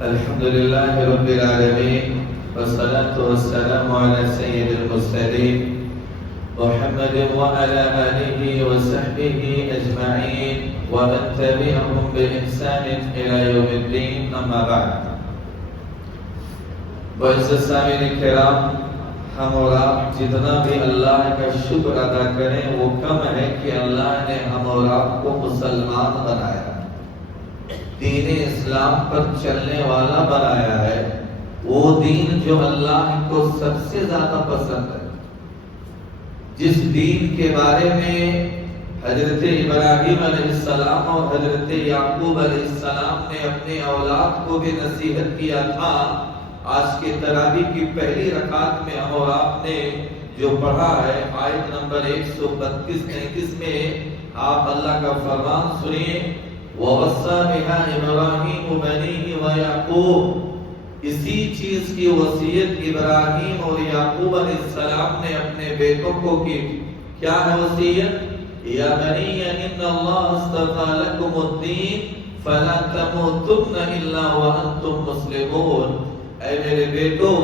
الحمد لله رب العالمين والصلاة والسلام على سيد المرسلين محمد وعلى آله وصحبه أجمعين ومن تبعهم بإحسان إلى يوم الدين. أما بعد. معزز سامعین کرام، ہم اور آپ جتنا بھی اللہ کا شکر ادا کریں وہ کم ہے کہ اللہ نے ہم اور آپ کو مسلمان بنایا، دین اسلام پر چلنے والا بنایا ہے، وہ دین جو اللہ کو سب سے زیادہ پسند ہے، جس دین کے بارے میں حضرت ابراہیم علیہ السلام اور حضرت یعقوب علیہ السلام نے اپنے اولاد کو بھی نصیحت کیا تھا. آج کے تراویح کی پہلی رکعت میں ہم اور آپ نے جو پڑھا ہے آیت نمبر 132-33 میں آپ اللہ کا فرمان سنیے. وَوَصَّى بِهَا إِبْرَاهِيمُ بَنِيهِ وَيَعْقُوبُ، اسی چیز کی وصیت ابراہیم اور یعقوب علیہ السلام نے اپنے بیٹوں کو کی. کیا ہے وصیت؟ یا بنی ان اللہ اصطفى لكم الدین فلا تموتن الا وانتم مسلمون. اے میرے بیٹو،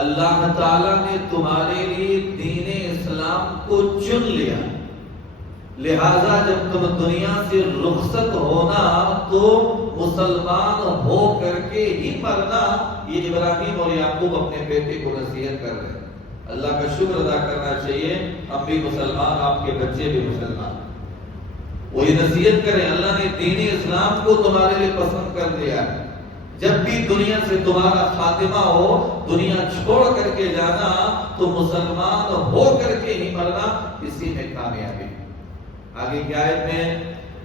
اللہ تعالیٰ نے تمہارے لیے دین اسلام کو چن لیا، لہذا جب تم دنیا سے رخصت ہونا تو مسلمان ہو کر کے ہی مرنا. یہ ابراہیم اور یعقوب اپنے بیٹے کو نصیحت کر رہے ہیں. اللہ کا شکر ادا کرنا چاہیے، ہم بھی مسلمان، آپ کے بچے بھی مسلمان. وہی نصیحت کریں، اللہ نے دین اسلام کو تمہارے لیے پسند کر دیا ہے. جب بھی دنیا سے تمہارا خاتمہ ہو، دنیا چھوڑ کر کے جانا تو مسلمان ہو کر کے ہی مرنا، اسی میں کامیابی. آگے کی آیت میں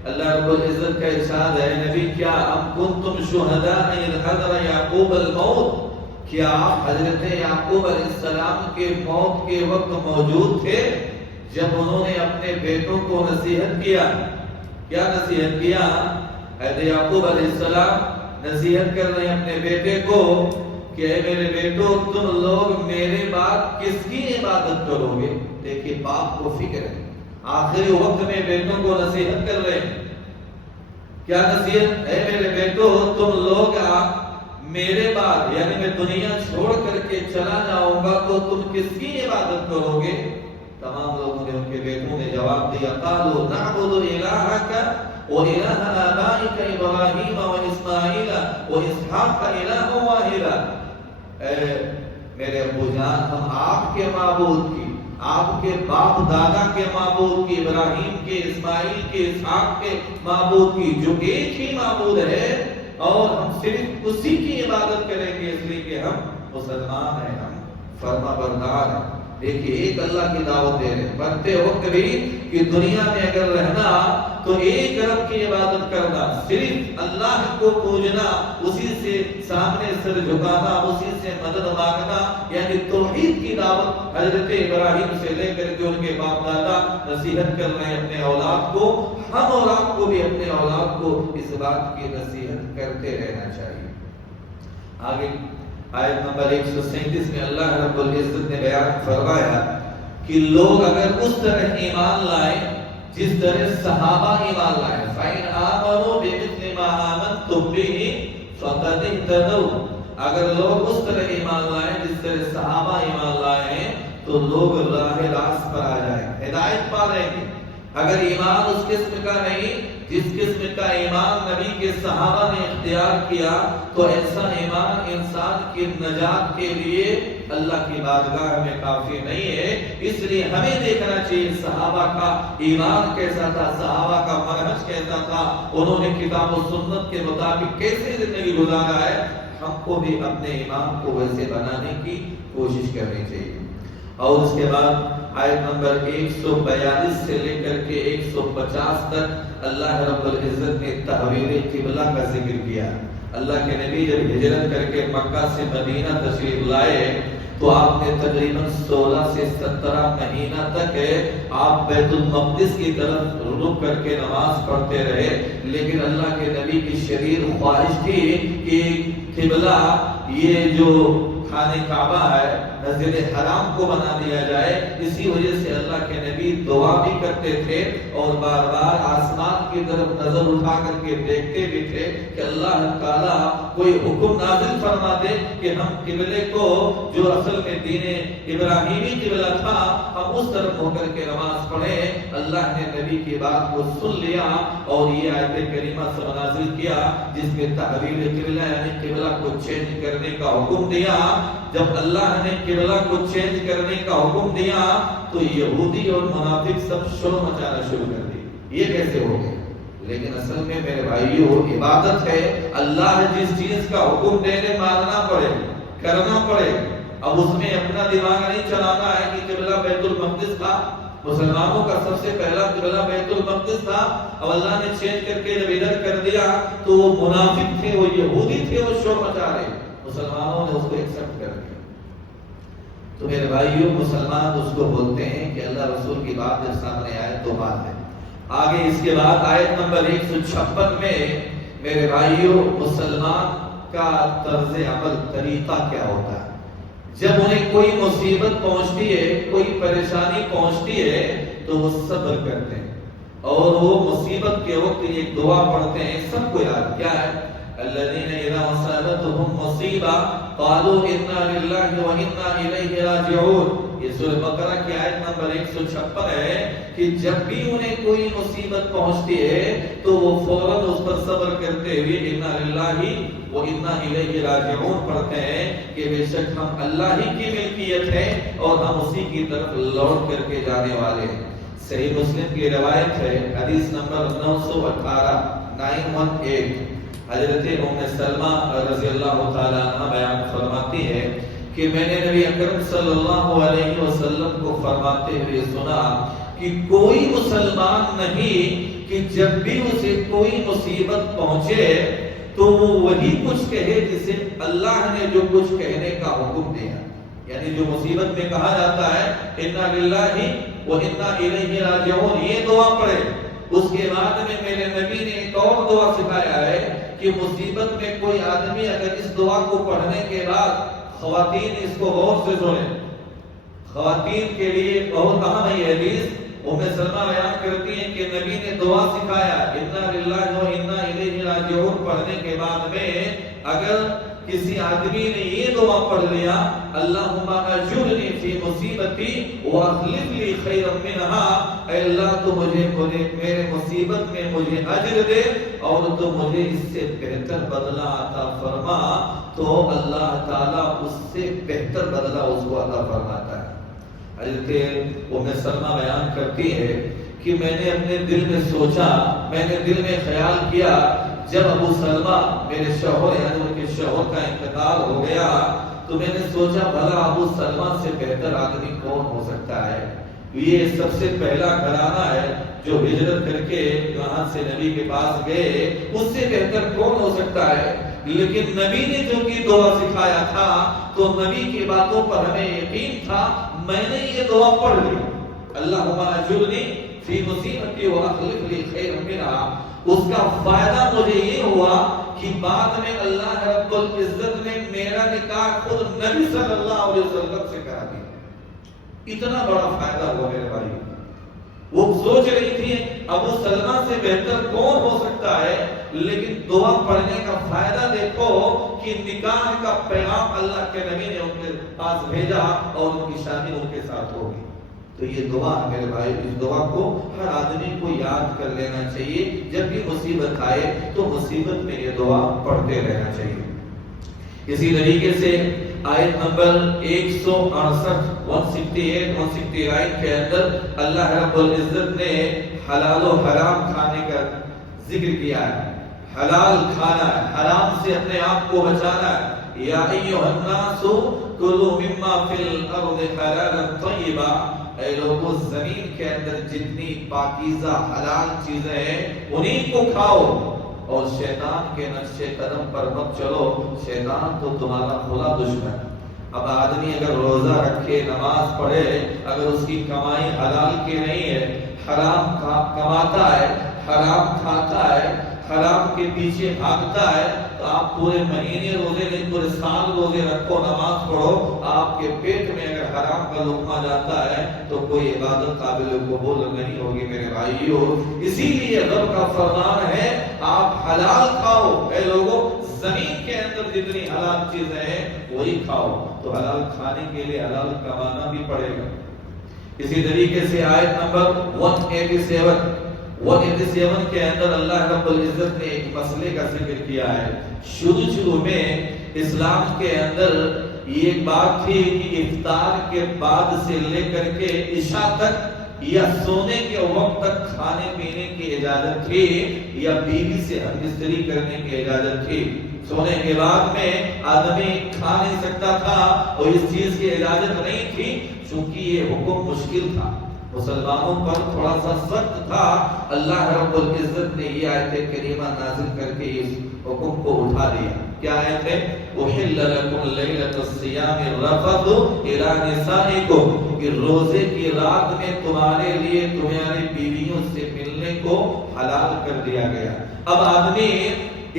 اللہ رب العزت کا ارشاد ہے، نبی کیا ام کنتم شہداء اذ حضر یعقوب الموت، کیا آپ حضرت یعقوب علیہ السلام کے موت کے وقت موجود تھے جب انہوں نے اپنے بیٹوں کو نصیحت کیا؟ کیا نصیحت کیا؟ حضرت یعقوب علیہ السلام نصیحت کر رہے ہیں اپنے بیٹے کو کہ اے میرے بیٹو، تم لوگ میرے بعد کس کی عبادت کرو گے؟ دیکھیے باپ کو فکر ہے، آخری وقت میں بیٹوں کو نصیحت کر رہے ہیں. کیا نصیحت؟ اے میرے بیٹو، تم لوگ میرے بعد، یعنی میں دنیا چھوڑ کر کے چلا جاؤں گا تو تم کس کی عبادت کرو گے؟ تمام لوگوں نے، ان کے بیٹوں نے جواب دیا، قالوا نعبد الہک وَإِلَهَ آبَائِكَ إِبْرَاهِيمَ وَإِسْمَاعِيلَ وَإِسْحَاقَ إِلَٰهًا وَاحِدًا. اے میرے ابو جان، ہم آپ کے معبود کی، آپ کے باپ دادا کے معبود کی، ابراہیم کے، اسماعیل کے، اسحاق کے معبود کی، جو ایک ہی معبود ہے، اور ہم صرف اسی کی عبادت کریں گے، اس لیے کہ ہم مسلمان ہیں، ہم فرما بردار ہیں. دیکھیے ایک اللہ کی دعوت دے رہے ہیں، مرتے وقت بھی کہ دنیا میں اگر رہنا تو ایک رب کی عبادت کرنا، صرف اللہ کو پوجنا، اسی سے سامنے سر جھکانا، اسی سے مدد مانگنا، یعنی توحید کی دعوت حضرت ابراہیم سے لے کر کے ان کے باپ دادا نصیحت کر رہے ہیں اپنے اولاد کو. ہم اور آپ کو بھی اپنے اولاد کو اس بات کی نصیحت کرتے رہنا چاہیے. آگے آیت نمبر 137 میں اللہ رب العزت نے بیان فرمایا کہ لوگ اگر اس طرح ایمان لائیں جس طرح صحابہ ایمان لائے، فَإِنْ آمَنُوا بِمِثْلِ مَا آمَنْتُمْ بِهِ فَقَدِ اهْتَدَوْا، اگر لوگ اس طرح ایمان لائیں جس طرح صحابہ ایمان لائے ہیں تو لوگ راہ راست پر آ جائیں، ہدایت پا لیں گے. اگر ایمان اس قسم کا نہیں جس قسم کا ایمان نبی کے صحابہ نے اختیار کیا تو ایسا ایمان انسان کی نجات کے لیے اللہ کی بارگاہ میں کافی نہیں ہے. اس لیے ہمیں دیکھنا چاہیے صحابہ کا ایمان کیسا تھا، صحابہ کا منہج کیسا تھا، انہوں نے کتاب و سنت کے مطابق کیسے زندگی گزارا ہے. ہم کو بھی اپنے ایمان کو ویسے بنانے کی کوشش کرنی چاہیے. اور اس کے بعد آیت نمبر 142 سے لے کر کے 150 تک اللہ رب العزت نے تحویل قبلہ کا ذکر کیا. اللہ کے نبی جب ہجرت کر کے مکہ سے مدینہ تشریف لائے تو آپ نے تقریباً 16 سے 17 مہینہ تک آپ بیت المقدس کی طرف رخ کر کے نماز پڑھتے رہے. لیکن اللہ کے نبی کی شدید خواہش تھی کہ قبلہ یہ جو خانہ کعبہ ہے مسجد حرام کو بنا دیا جائے. اسی وجہ سے اللہ کے نبی دعا بھی کرتے تھے اور بار بار آسمان کی طرف نظر اٹھا کر کے دیکھتے بھی تھے کہ اللہ تعالیٰ کوئی حکم نازل فرما دے کہ ہم قبلے کو جو اصل میں دین ابراہیمی قبلہ تھا ہم اس طرف ہو کر کے نماز پڑھیں۔ اللہ نے نبی کی بات کو سن لیا اور یہ آیت کریمہ سے نازل کیا جس میں تحویل قبلہ یعنی قبلہ کو چینج کرنے کا حکم دیا۔ جب اللہ نے قبلہ کو چینج کرنے کا حکم دیا تو یہودی اور منافق سب شور مچانا شروع کر دی، یہ کیسے ہو گئے؟ لیکن اصل میں میرے بھائیو عبادت ہے، اللہ جس چیز کا حکم دے دے ماننا پڑے، کرنا پڑے۔ اب اس میں اپنا دماغ نہیں چلانا ہے کہ قبلہ بیت المقدس تھا، مسلمانوں کا سب سے پہلا قبلہ بیت المقدس تھا، اب اللہ نے چینج کر کے جب ادھر کر دیا تو وہ منافق تھے، وہ یہودی تھے، وہ شور مچا رہے، مسلمانوں نے اس کو ایکسپٹ کر دیا۔ تو میرے بھائیوں مسلمان اس کو بولتے ہیں کہ اللہ رسول کی بات جب سامنے آئے تو بات ہے۔ آگے اس کے بعد آیت نمبر 156 میں میرے بھائیوں مسلمان کا طرز عمل طریقہ کیا ہوتا ہے؟ جب انہیں کوئی مصیبت پہنچتی ہے، کوئی پریشانی پہنچتی ہے تو وہ صبر کرتے ہیں اور وہ مصیبت کے وقت ایک دعا پڑھتے ہیں، سب کو یاد کیا ہے؟ الذين اذا اصابتهم مصیبہ قالوا انا للہ وانا الیہ راجعون۔ یہ سورہ بقرہ کی آیت نمبر 156 ہے کہ جب بھی انہیں کوئی مصیبت پہنچتی ہے تو وہ فوراً اس پر صبر کرتے ہوئے انا للہ وانا الیہ راجعون پڑھتے ہیں کہ بے شک ہم اللہ ہی کی ملکیت ہے اور ہم اسی کی طرف لوٹ کر کے جانے والے ہیں۔ صحیح مسلم کی روایت ہے، حدیث نمبر 918 حضرت ام سلمہ رضی اللہ تعالی عنہ بیان فرماتی ہے کہ میں نے نبی اکرم صلی اللہ علیہ وسلم کو فرماتے ہوئے سنا کہ کوئی مسلمان نہیں کہ جب بھی اسے کوئی مصیبت پہنچے تو وہ وہی کچھ کہے جسے اللہ نے جو کچھ کہنے کا حکم دیا، یعنی جو مصیبت میں کہا جاتا ہے انا للہ وانا الیہ راجعون، یہ دعا پڑھے۔ اس کے بعد میں میرے نبی نے ایک اور دعا سکھایا ہے کہ مصیبت میں کوئی آدمی اگر اس دعا کو پڑھنے کے بعد، خواتین اس کو غور سے سنیں، خواتین کے لیے بہت اہم ہے یہ حدیث۔ ام سلمہ بیان کرتی ہیں کہ نبی نے دعا سکھایا انا للہ وانا الیہ راجعون پڑھنے کے بعد میں اگر کسی آدمی نے یہ دعا پڑھ لیا اللہم اجرنی فی مصیبتی واخلف لی خیرا منہا، اے اللہ تو مجھے میرے مصیبت میں مجھے اجر دے اور تو مجھے اس سے بہتر بدلہ عطا فرما، تو اللہ تعالیٰ اس سے بہتر بدلہ اس کو عطا فرماتا ہے۔ حضرت ام سلمہ بیان کرتی ہے کہ میں نے اپنے دل میں سوچا، میں نے دل میں خیال کیا جب ابو سلمہ میرے شوہر یعنی ان کے شوہر کا انتقال ہو گیا تو میں نے سوچا بھلا ابو سلمہ سے بہتر آدمی کون ہو سکتا ہے؟ یہ سب سے پہلا گھرانہ ہے جو ہجرت کر کے وہاں سے نبی کے پاس گئے، اس سے بہتر کون ہو سکتا ہے؟ لیکن نبی نے جو کی دعا سکھایا تھا تو نبی کی باتوں پر ہمیں یقین تھا، میں نے یہ دعا پڑھ لی اللہم اجرنی فی مصیبتی واخلف لی خیرا منہا۔ اس کا فائدہ مجھے یہ ہوا کہ بعد میں اللہ رب العزت نے میرا نکاح خود نبی صلی اللہ علیہ وسلم سے کرا دیا۔ اتنا بڑا فائدہ ہوا میرے بھائی۔ وہ سوچ رہی تھی ابو سلمہ سے بہتر کون ہو سکتا ہے، لیکن دعا پڑھنے کا فائدہ دیکھو کہ نکاح کا پیغام اللہ کے نبی نے ان کے پاس بھیجا اور ان کی شادی ان کے ساتھ ہوگی۔ تو یہ دعا میرے بھائی، اس دعا کو ہر آدمی کو یاد کر لینا چاہیے، جب بھی مصیبت آئے تو مصیبت میں یہ دعا پڑھتے رہنا چاہیے۔ اسی طریقے سے آیت نمبر 168 کے اندر اللہ رب العزت نے حلال و حرام کھانے کا ذکر کیا ہے۔ حلال کھانا ہے، حرام سے اپنے آپ کو بچانا ہے۔ یا ایھا الناس کلوا مما فی الارض حلالا طیبا، اے لوگو زمین کے اندر جتنی پاکیزہ حلال چیزیں ہیں انہیں کو کھاؤ اور شیطان کے نقش قدم پر مت چلو، شیطان تو تمہارا کھلا دشمن۔ اب آدمی اگر روزہ رکھے، نماز پڑھے، اگر اس کی کمائی حلال کی نہیں ہے، حرام کماتا ہے، حرام کھاتا ہے، حرام کے پیچھے بھاگتا ہے، تو آپ پورے مہینے روزے نہیں، پورے سال روزے رکھو، نماز پڑھو، آپ کے پیٹ میں اگر حرام کا لقمہ جاتا ہے تو کوئی عبادت قابل قبول نہیں ہوگی میرے بھائیو۔ اسی لیے رب کا فرمان ہے آپ حلال کھاؤ، اے لوگوں زمین کے اندر جتنی حلال چیزیں ہیں وہی کھاؤ۔ تو حلال کھانے کے لیے حلال کمانا بھی پڑے گا۔ اسی طریقے سے آیت نمبر 187 کے اندر اللہ رب العزت نے ایک مسئلے کا ذکر کیا ہے۔ شروع میں اسلام کے اندر یہ بات تھی کہ افطار کے بعد سے لے کر کے عشاء تک یا سونے کے وقت تک کھانے پینے کی اجازت تھی یا بیوی سے ہم بستری کرنے کی اجازت تھی۔ سونے کے بعد میں آدمی کھا نہیں سکتا تھا اور اس چیز کی اجازت نہیں تھی، چونکہ یہ حکم مشکل تھا، مسلمانوں پر تھوڑا سا سخت تھا۔ اللہ رب العزت نے یہ آیت کریمہ نازل کر کے اس حکم کو اٹھا دیا۔ کیا آیت ہے؟ احل لکم لیلۃ الصیام الرفث الی نسائکم، کہ روزے کی رات میں تمہارے لیے تمہاری بیویوں سے ملنے کو حلال کر دیا گیا۔ اب آدمی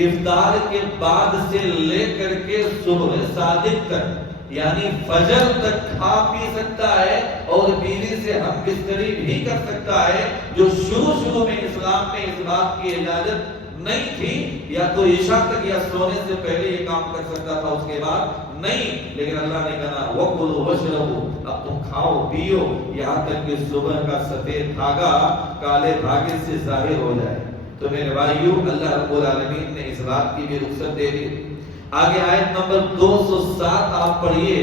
افطار کے بعد سے لے کر کے صبح صادق تک یعنی فجر تک کھا پی سکتا ہے اور بیوی سے ہم بستری بھی کر سکتا ہے، جو شروع میں اسلام میں اس بات کی اجازت نہیں تھی۔ یا تو عشاء تک یا سونے سے پہلے یہ کام کر سکتا تھا، اس کے بعد نہیں۔ لیکن اللہ نے کہا وَكُلُوا وَاشْرَبُوا، اب تم کھاؤ پیو یہاں تک کہ صبح کا سفید دھاگا کالے دھاگے سے ظاہر ہو جائے۔ تو میرے بھائیو اللہ رب العالمین نے اس بات کی بھی رخصت دے دی۔ آگے آیت نمبر 207 آپ پڑھیے،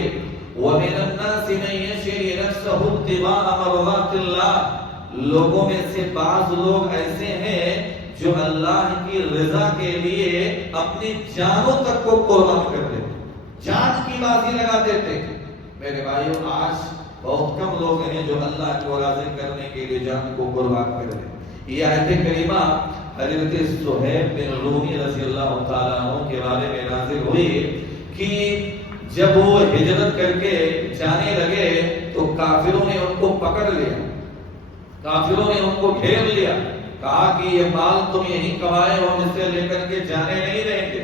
وَمِنَ النَّاسِ مَن يَشْرِي نَفْسَهُ ابْتِغَاءَ مَرْضَاتِ اللَّهِ، لوگوں میں سے بعض لوگ ایسے ہیں جو اللہ کی رضا کے لیے اپنی جانوں تک کو قربان کر دیتے، جان کی بازی لگا دیتے۔ میرے بھائیو آج بہت کم لوگ ہیں جو اللہ کو راضی کرنے کے لیے جان کو قربان کر دیتے۔ یہ آیت کریمہ حضرت صہیب بن رومی رضی اللہ تعالیٰ عنہ کے بارے میں نازل ہوئی کہ جب وہ ہجرت کر کے جانے لگے تو کافروں نے ان کو پکڑ لیا، کافروں نے ان کو گھیر لیا، کہا کہ یہ مال تم یہیں کمائے ہو، اس سے لے کر کے جانے نہیں دیں گے۔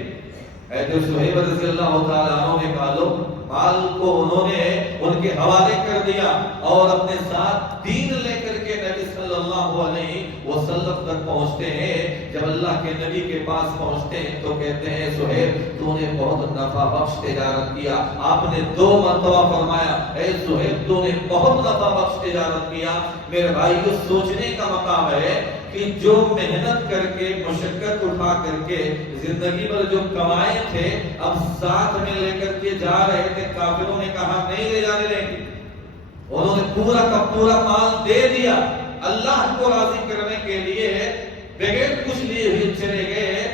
حضرت صہیب رضی اللہ تعالیٰ عنہ نے کہا لو، مال کو انہوں نے ان کے حوالے کر دیا اور اپنے ساتھ دین لے کر کے نبی صلی اللہ علیہ وسلم تک پہنچتے ہیں۔ جب اللہ کے نبی کے پاس پہنچتے ہیں تو کہتے ہیں صہیب تو نے بہت نفع بخش تجارت کیا۔ آپ نے 2 مرتبہ فرمایا اے صہیب تو نے بہت نفع بخش تجارت کیا۔ میرے بھائی کو سوچنے کا مقام ہے کہ جو محنت کر کے مشقت اٹھا کر کے زندگی پر جو کمائے تھے اب ساتھ میں لے کر کے جا رہے تھے، کافروں نے کہا نہیں لے جانے دیں گے، انہوں نے پورا کا پورا مال دے دیا اللہ کو راضی کرنے کے لیے، بغیر کچھ لیے ہوئے چلے گئے۔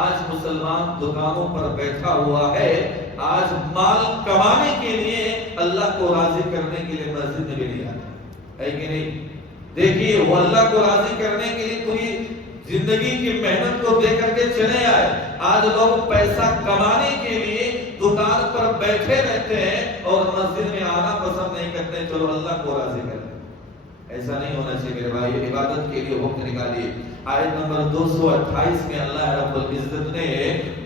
آج مسلمان دکانوں پر بیٹھا ہوا ہے، آج مال کمانے کے لیے اللہ کو راضی کرنے کے لیے مسجد میں بھی نہیں آتا ہے کہ نہیں؟ دیکھیے وہ اللہ کو راضی کرنے کے لیے کوئی زندگی کی محنت کو دے کر کے چلے آئے، آج لوگ پیسہ کمانے کے لیے دکان پر بیٹھے رہتے ہیں اور مسجد میں آنا پسند نہیں کرتے، چلو اللہ کو راضی کریں۔ ایسا نہیں ہونا چاہیے میرے بھائی، عبادت کے لیے وقت نکالیے۔ آیت نمبر 228 میں اللہ رب العزت نے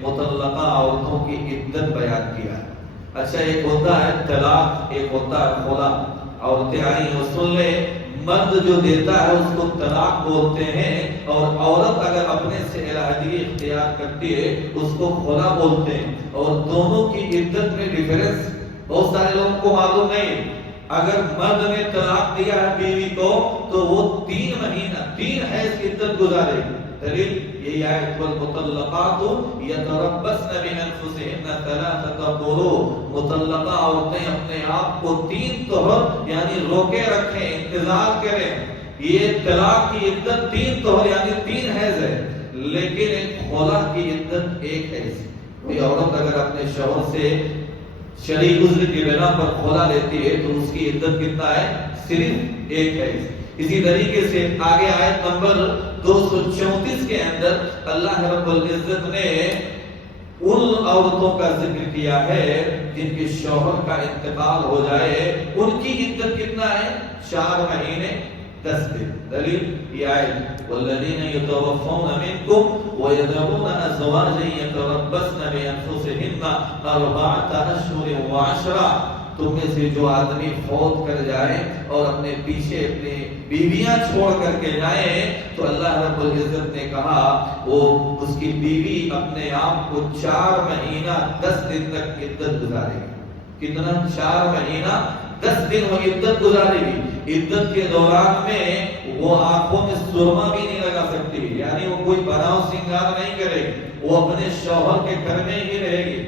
مطلقہ عورتوں کی عدت بیان کیا۔ اچھا ایک ہوتا ہے طلاق، ایک ہوتا ہے خلا۔ عورتیں آئی وہ سن لے، مرد جو دیتا ہے اس کو طلاق بولتے ہیں، اور عورت اگر اپنے سے علیحدگی اختیار کرتی ہے اس کو خلا بولتے ہیں، اور دونوں کی عدت میں ڈیفرنس بہت سارے لوگوں کو معلوم نہیں۔ اگر مرد نے طلاق دیا ہے بیوی کو تو وہ 3 مہینہ 3 حیض کی عدت گزارے گی۔ دلیل یہی آیت والمطلقات یتربصن بانفسهن 3 قروء، مطلقہ عورتیں اپنے آپ کو 3 طہر یعنی روکے رکھیں، انتظار کریں۔ یہ طلاق کی عدت 3 طہر یعنی 3 حیض ہے، لیکن ایک خلا کی عدت 1 حیض۔ کوئی عورت اگر اپنے شوہر سے شرعی عذر کی بنا پر خلا لیتی ہے تو اس کی عدت کتنا ہے؟ صرف 1 حیض۔ اسی طریقے سے آگے آیت نمبر 234 کے اندر اللہ رب العزت نے ان عورتوں کا ذکر کیا ہے جن کے شوہر کا انتقال ہو جائے، ان کی عدت کتنا ہے؟ 4 مہینے 10 دن۔ دلیل یہ آیت والذین یتوفون منکم ویذرون ازواجا یتربصن بانفسهن 4 اشہر وعشرا، تم میں سے جو آدمی فوت کر جائے اور اپنے پیچھے اپنے بیویاں چھوڑ کر کے جائیں تو اللہ رب العزت نے کہا وہ اس کی بیوی اپنے آپ کو 4 مہینہ 10 دن تک عدت گزارے گی. کتنا؟ 4 مہینہ 10 دن وہ عدت گزارے گی. عدت کے دوران میں وہ آنکھوں میں سرما بھی نہیں لگا سکتی، یعنی وہ کوئی بناؤ سنگار نہیں کرے گی، وہ اپنے شوہر کے گھر میں ہی رہے گی.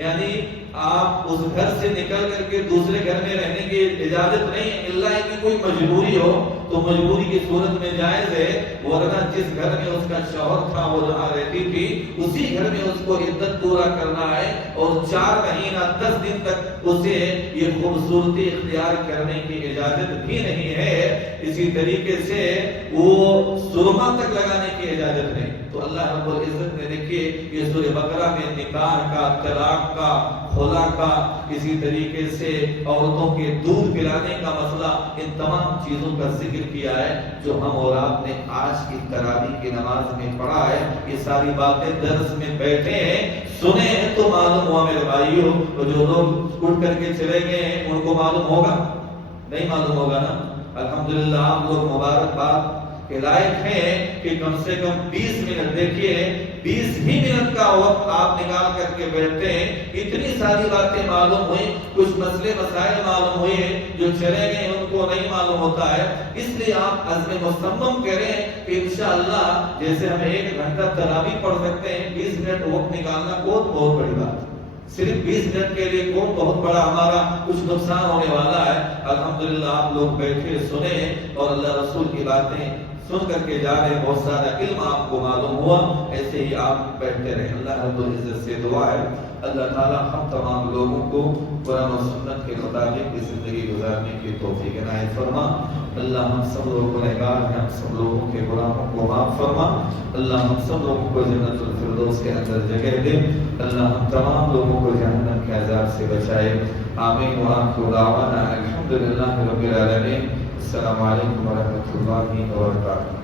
یعنی آپ اس گھر سے نکل کر کے دوسرے گھر میں رہنے کی اجازت نہیں، اللہ کی کوئی مجبوری ہو تو مجبوری کی صورت میں جائز ہے، ورنہ جس گھر میں اس کا شوہر تھا وہ جہاں رہتی تھی اسی گھر میں اس کو عدت پورا کرنا ہے، اور 4 مہینہ 10 دن تک اسے یہ خوبصورتی اختیار کرنے کی اجازت بھی نہیں ہے. اسی طریقے سے وہ سرما تک لگانے کی اجازت نہیں. تو اللہ رب العزت نے دیکھیے یہ سورہ بقرہ میں نکاح کا، طلاق کا، خلا کا، اسی طریقے سے عورتوں کے دودھ پلانے کا مسئلہ، ان تمام چیزوں کا ذکر کیا ہے جو ہم اور آپ نے آج کی تراویح کی نماز میں پڑھا ہے. یہ ساری باتیں درس میں بیٹھے ہیں سنے ہیں تو معلوم ہوا میرے بھائیوں. تو جو لوگ اٹھ کر کے چلے گئے ہیں ان کو معلوم ہوگا؟ نہیں معلوم ہوگا نا. الحمدللہ آپ لوگ مبارکباد کے لائق ہیں کہ کم سے کم 20 منٹ، دیکھیے 20 ہی منٹ کا وقت آپ نکال کر کے بیٹھتے ہیں. اتنی ساری باتیں معلوم ہوئی، کچھ مسئلے مسائل معلوم ہوئے، جو چلے گئے ان کو نہیں معلوم ہوتا ہے. اس لیے آپ عزم مصمم کریں کہ انشاءاللہ جیسے ہم 1 گھنٹہ تراویح پڑھ سکتے ہیں، 20 منٹ وقت نکالنا بہت بڑی بات ہے. صرف 20 منٹ کے لیے کون بہت بڑا ہمارا کچھ نقصان ہونے والا ہے. الحمدللہ آپ لوگ بیٹھے سنے اور اللہ رسول کی باتیں سن کر کے جا رہے، بہت سارا علم آپ کو معلوم ہوا. ایسے ہی آپ بیٹھتے رہے. اللہ رب العزت سے دعا ہے اللہ تعالی ہم تمام لوگوں کو قرآن و سنت کے مطابق زندگی گزارنے کی توفیق عنایت فرما. اللہ ہم سب لوگوں کو گنہگار ہیں، ہم سب لوگوں کے گناہوں کو معاف فرما. اللہ ہم سب لوگوں کو جنت الفردوس کے اندر جگہ دے. اللہ ہم تمام لوگوں کو جہنم کے عذاب سے بچائے. آمین. وآخر دعوانا الحمدللہ رب العالمین. السلام علیکم ورحمۃ اللہ وبرکاتہ.